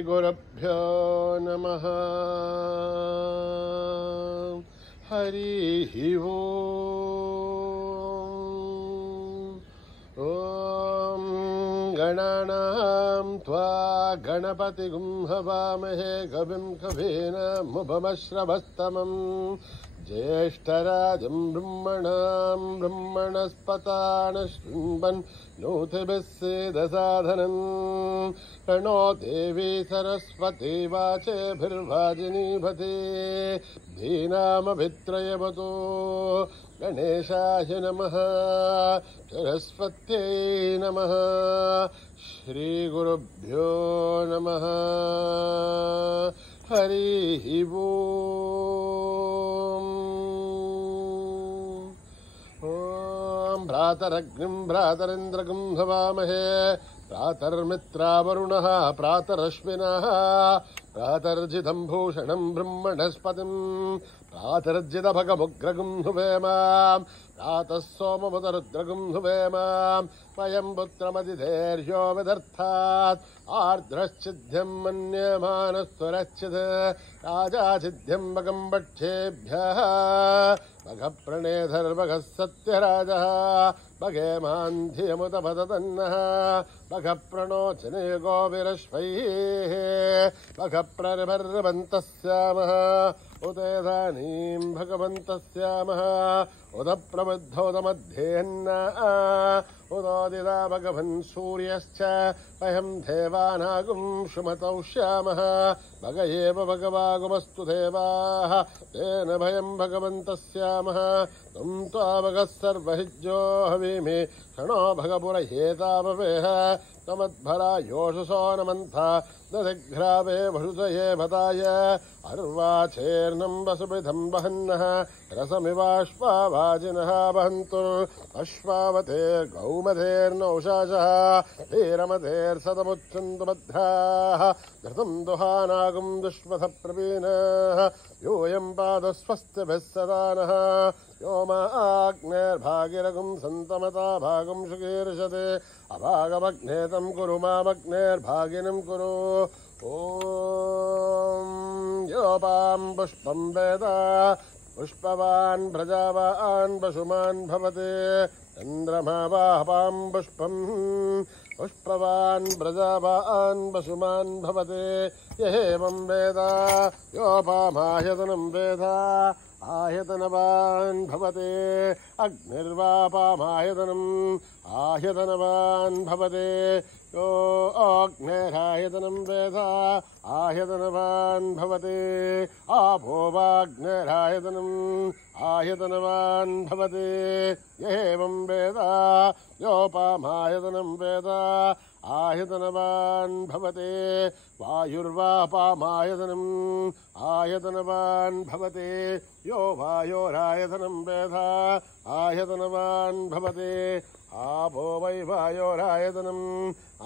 श्रीगुरुभ्यो नमः। हरिः ॐ गणानां त्वा गणपतिगुं हवामहे कविं कवीनामुपमश्रवस्तमम् ज्येष्ठराजं ब्रह्मणां ब्रह्मणस्पतान शृण्वन् नोतिभिः सेदसाधनम् प्रणो देवी सरस्वती वाचेभिर्वाजिनीपते धीनामभित्रयवतो गणेशाय नमः सरस्वत्यै नमः श्रीगुरुभ्यो नमः। हरिः ॐ भ्रातरग्निं भ्रातरिन्द्रगं हवामहे भ्रातर्मित्रावरुणः भ्रातरश्विनः भ्रातर्जितं भूषणं ब्रह्मणस्पतिं भ्रातर्जितभगमुग्रगं हुवेम भ्रातः सोममुदरुद्रगं हुवेम वयं पुत्रमतिधैर्यो विदर्थात् आर्द्रश्चिद्ध्यं मन्यमानस्वरश्चित् राजाचिद्ध्यं भगं भक्षेभ्यः भगप्रणेधर्भगः सत्यराजः भगे मान्धियमुतपतन्नः भगप्रणोचने गोविरश्वैः भगप्ररिभर्वन्तः स्यामः उदेदानीं भगवन्तः स्यामः उदप्रबुद्धोदमध्येन्नः उदोदिता भगवन् सूर्यश्च वयं देवानागुं सुमतौ श्यामः भग एव भगवागुमस्तु देवाः तेन भयं भगवन्तः स्यामः तं त्वावगः सर्वहिज्यो हविमे क्षणो भगपुरहेताववेह तमद्भरा योषसो नमन्था दधिघ्रावे वसुतये भताय अर्वाचेर्नं वसुभिधं वहन्नः रसमिवाश्वावाजिनः वहन्तु अश्वावतेर्गौमधेर्नौषासः वीरमधेर्सतमुच्छन्तु बद्धाः घृतं दुहानागुं दुष्मथप्रवीणः यूयं पादस्वस्तिभिः सदा नः यो माग्नेर्भागिरगुं सन्तमता भागं सुकीर्षते अभागमग्ने तं कुरु मामग्नेर्भागिनं कुरु ॐ योपां पुष्पं वेद पुष्पवान् प्रजावान् पशुमान् भवते चन्द्रमा वापां पुष्पं पुष्पवान् प्रजावान् पशुमान् भवते यहेवं वेद योपामायतनं वेद आयतनवान् भवते अग्निर्वापामायतनम् आयतनवान् भवते यो अग्निरायतनं वेद आयतनवान् भवते आपो वाग्निरायतनम् आयतनवान् भवते एवं वेद योपामायतनं वेद आयतनवान् भवते वायुर्वापामायतनम् आयतनवान् भवते यो वायोरायतनं वेद आयतनवान् भवते आपो वै वायोरायतनम्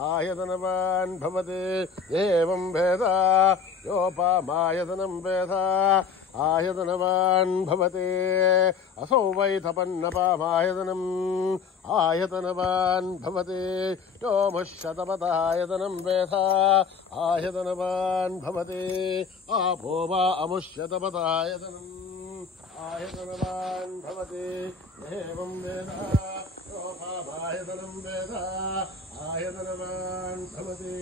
आयतनवान् भवते एवं वेद योपामायतनं वेद आयतनवान् भवते असौ वै तपन्नपामायतनम् आयतनवान् भवते योमुष्यतपतायतनं वेद आयतनवान् भवते आपो वा अमुष्यतपतायतनम् आयतनवान् भवते एवं वेद योपामायतनं वेद आयतनवान् भवते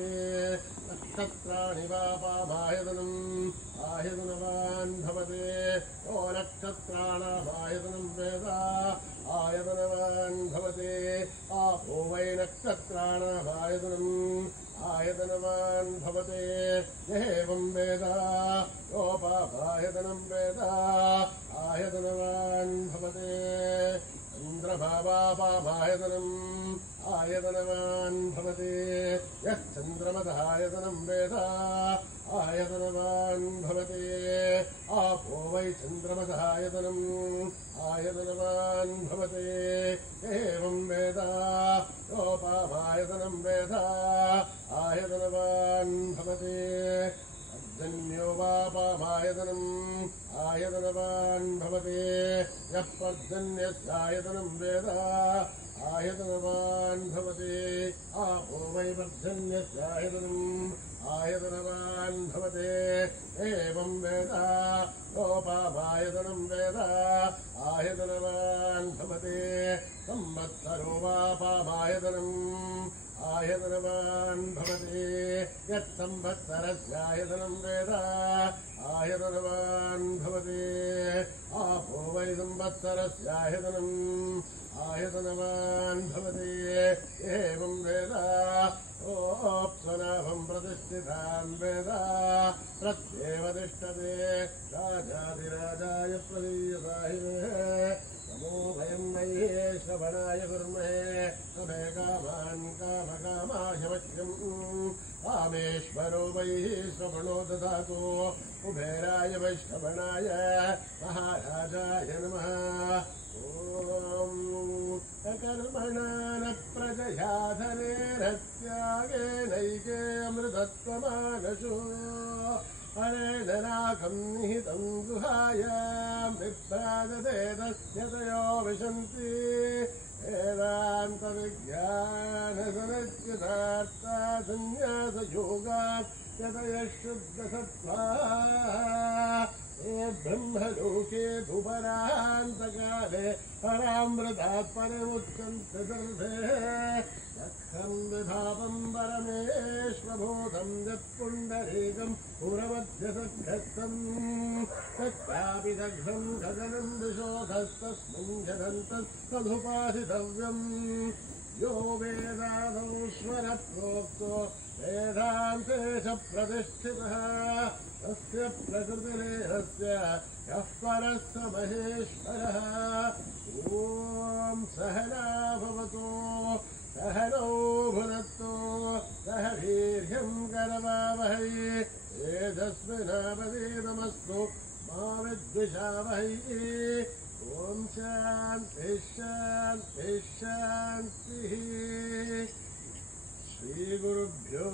नक्षत्राणि वापामायतनम् आयतनवान् भवते यो नक्षत्राणामायतनं वेद आयतनवान् भवते आपो वै नक्षत्राणामायतनम् आयतनवान् भवते एवं वेद योपामायतनं वेद आयतनवान् भवते चन्द्रभावापामायतनम् आयतनवान् भवते यच्चन्द्रमदायतनं वेद आयतनवान् भवते आपो वै चन्द्रमदायतनम् आयतनवान् भवते एवं वेद योपामायतनं वेद आयतनवान् भवते पर्जन्यो वापामायतनम् आयतनवान् भवति यः पर्जन्यस्यायतनं वेद आयतनवान् भवति आपो वै पर्जन्यस्यायतनम् आयतनवान् भवति एवं वेद लोपामायतनं वेद आयतनवान् भवति संवत्सरो वापामायतनम् आयतनवान् भवति यत्संवत्सरस्यायतनं वेद आयतनवान् भवति आपो वै संवत्सरस्यायतनम् आयतनवान् भवति एवं वेद ओप्सनाभं प्रतिष्ठितान् वेद प्रत्येव तिष्ठते राजाधिराजाय प्रदीयसाहिने नमो वयं मये श्रवणाय कुर्महे समे कामान् कामकामाय वश्यम् कामेश्वरो वै श्रवणो ददातु कुबेराय वै श्रवणाय महाराजाय नमः कर्मणा न प्रजया धनेरत्यागेनैके अमृतत्वमानशो हरेण नाकं निहितं गुहायां विप्राजते तस्य तयो विशन्ति वेदान्तविज्ञानसनच्युतार्था संन्यासयोगात् यतयः शुद्धसत्त्वाः हे ब्रह्मलोके भुवरान्तकाले परामृतात् परमुच्चन्ते सर्वे यत्खं विधापं परमेश्वभूतं यत्पुण्डरीकं पुरमध्यसद्गस्तम् तत्रापि दग्धं गगनं दिशोधस्तस्मिन् जगन्तस्तदुपासितव्यम् यो वेदादौ स्वरप्रोक्तो वेदान्ते च प्रतिष्ठितः तस्य प्रकृतिरेहस्य यः परः स महेश्वरः ॐ सहना भवतु सहनौ भुनक्तु सह वीर्यं करवावहै तेजस्विनावधीतमस्तु मा विद्विषावहै ॐ शान्तिः शान्तिः शान्तिः श्रीगुरुभ्यो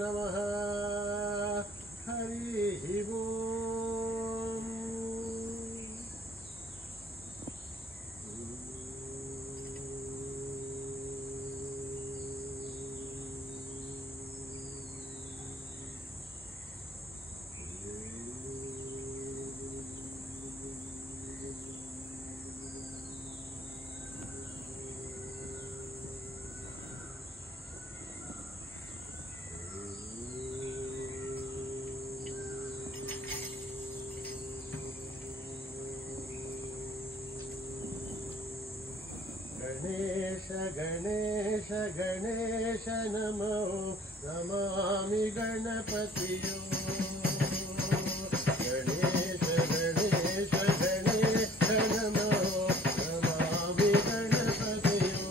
नमः हरिः ओम् गणेश गणेश गणेश नमो नमामि गणपतियो गणेश गणेश गणेश नमो नमामि गणपतियो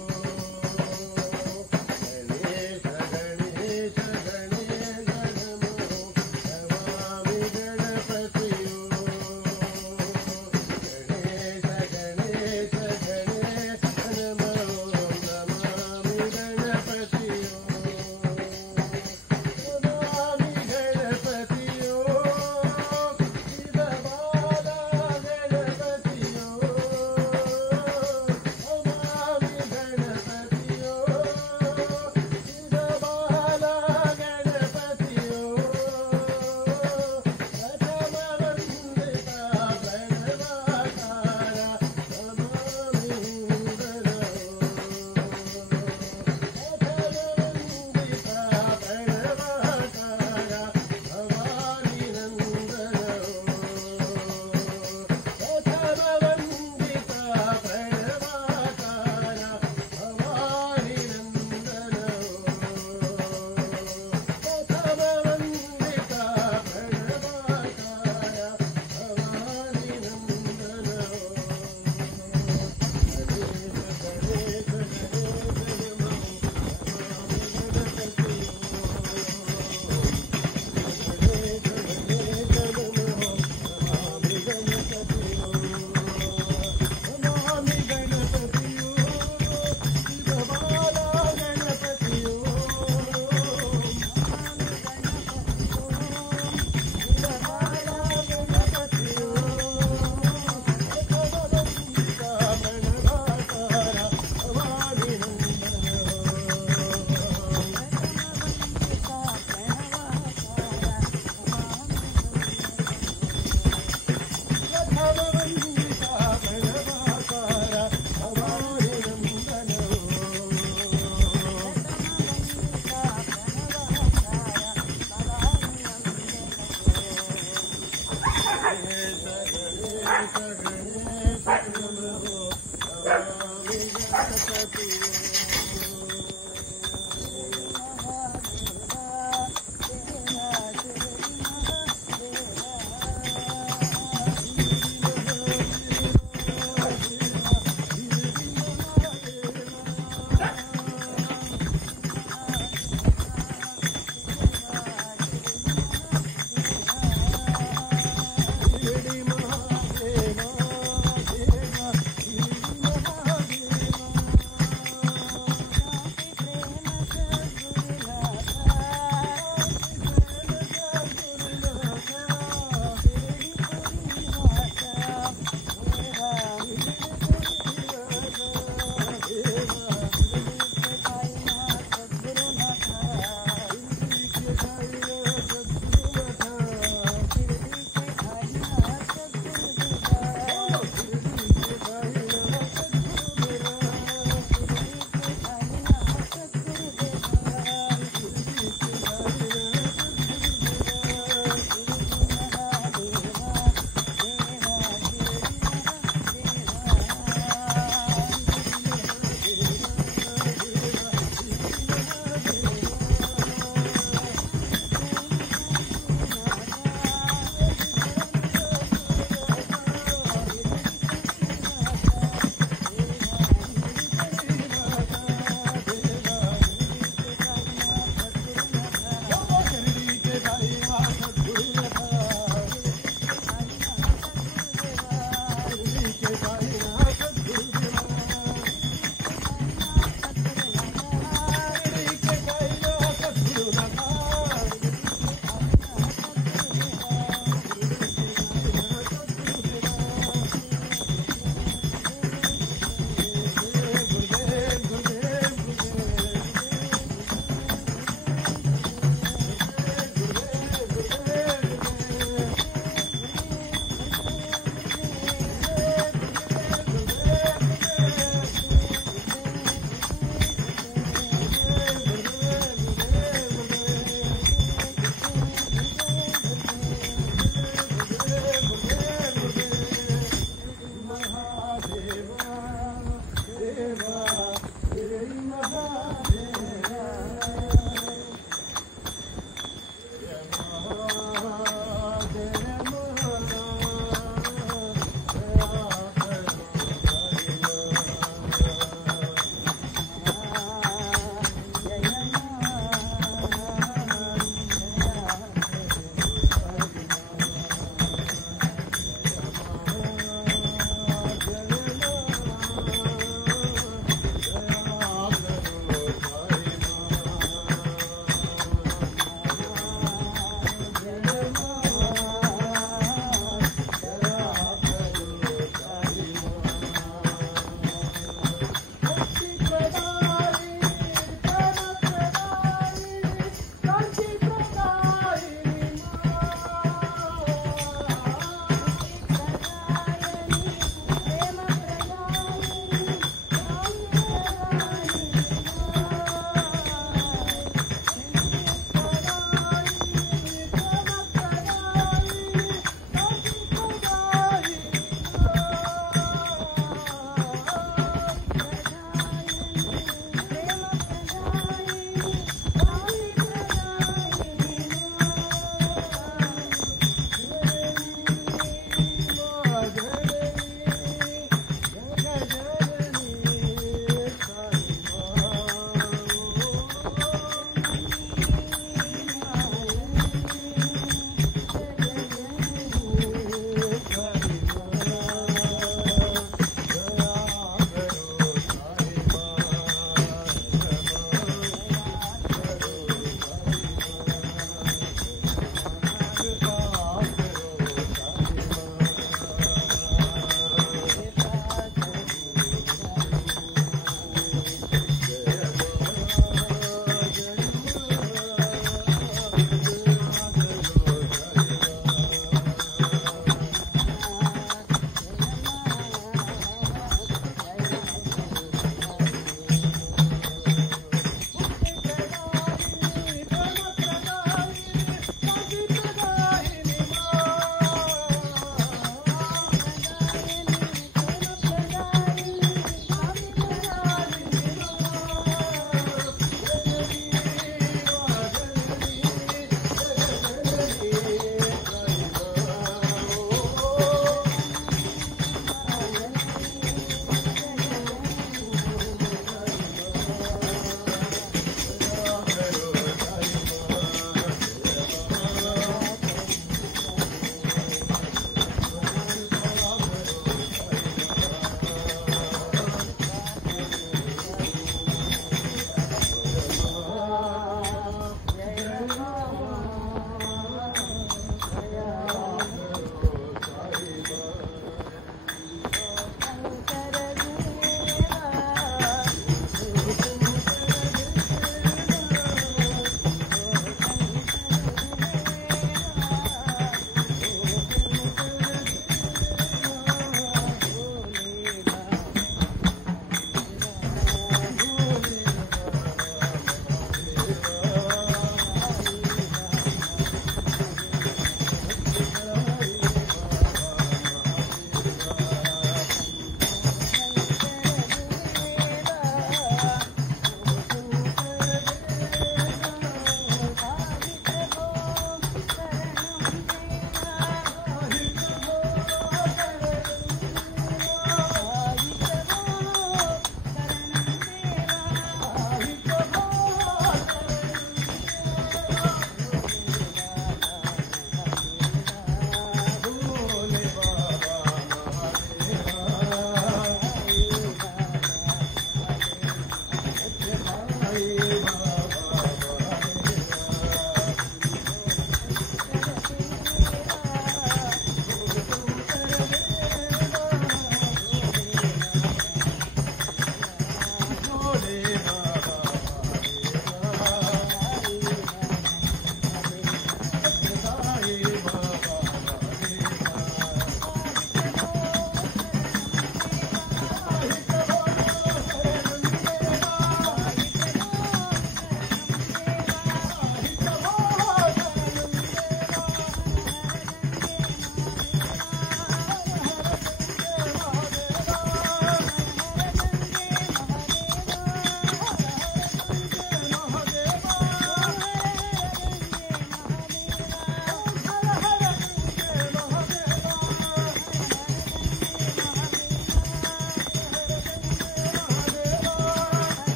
गणेश गणेश गणेश नमो नमामि गणपतियो गणेश गणेश गणेश नमामि गणपतियो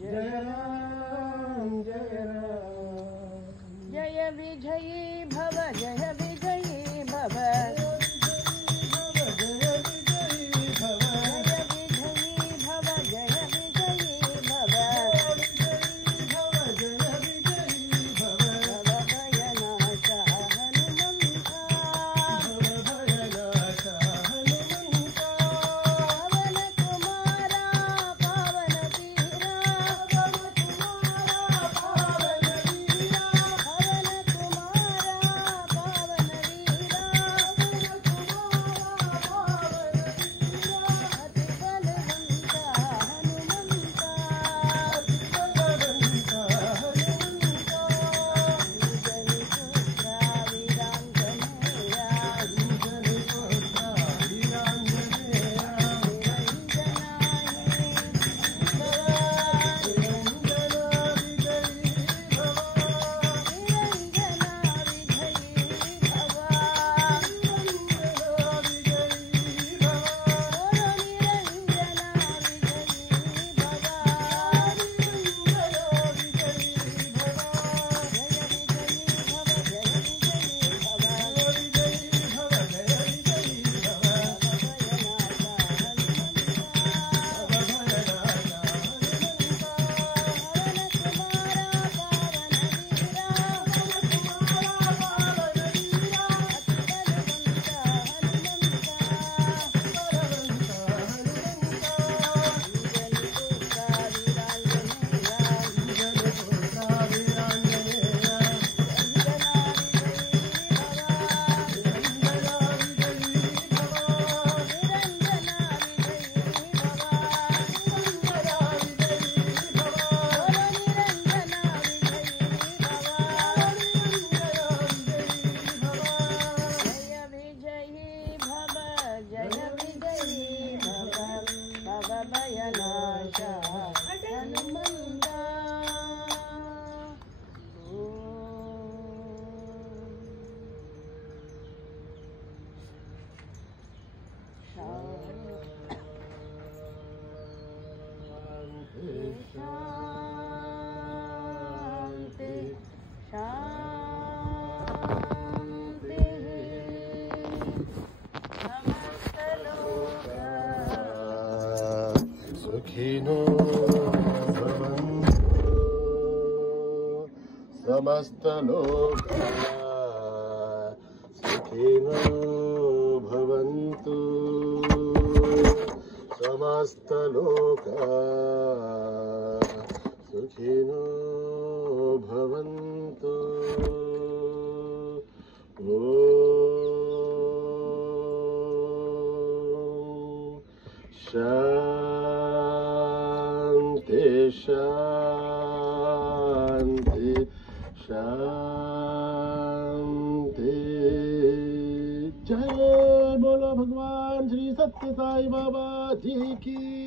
जय राम जय राम जय विजयी भव जय विजयी भव सुखिनो भवन्तु समस्तलोकाः सुखिनो भवन्तु समस्तलोकाः सुखिनो भवन्तु शांति शांति शांति। जय बोलो भगवान श्री सत्य साई बाबा जी की।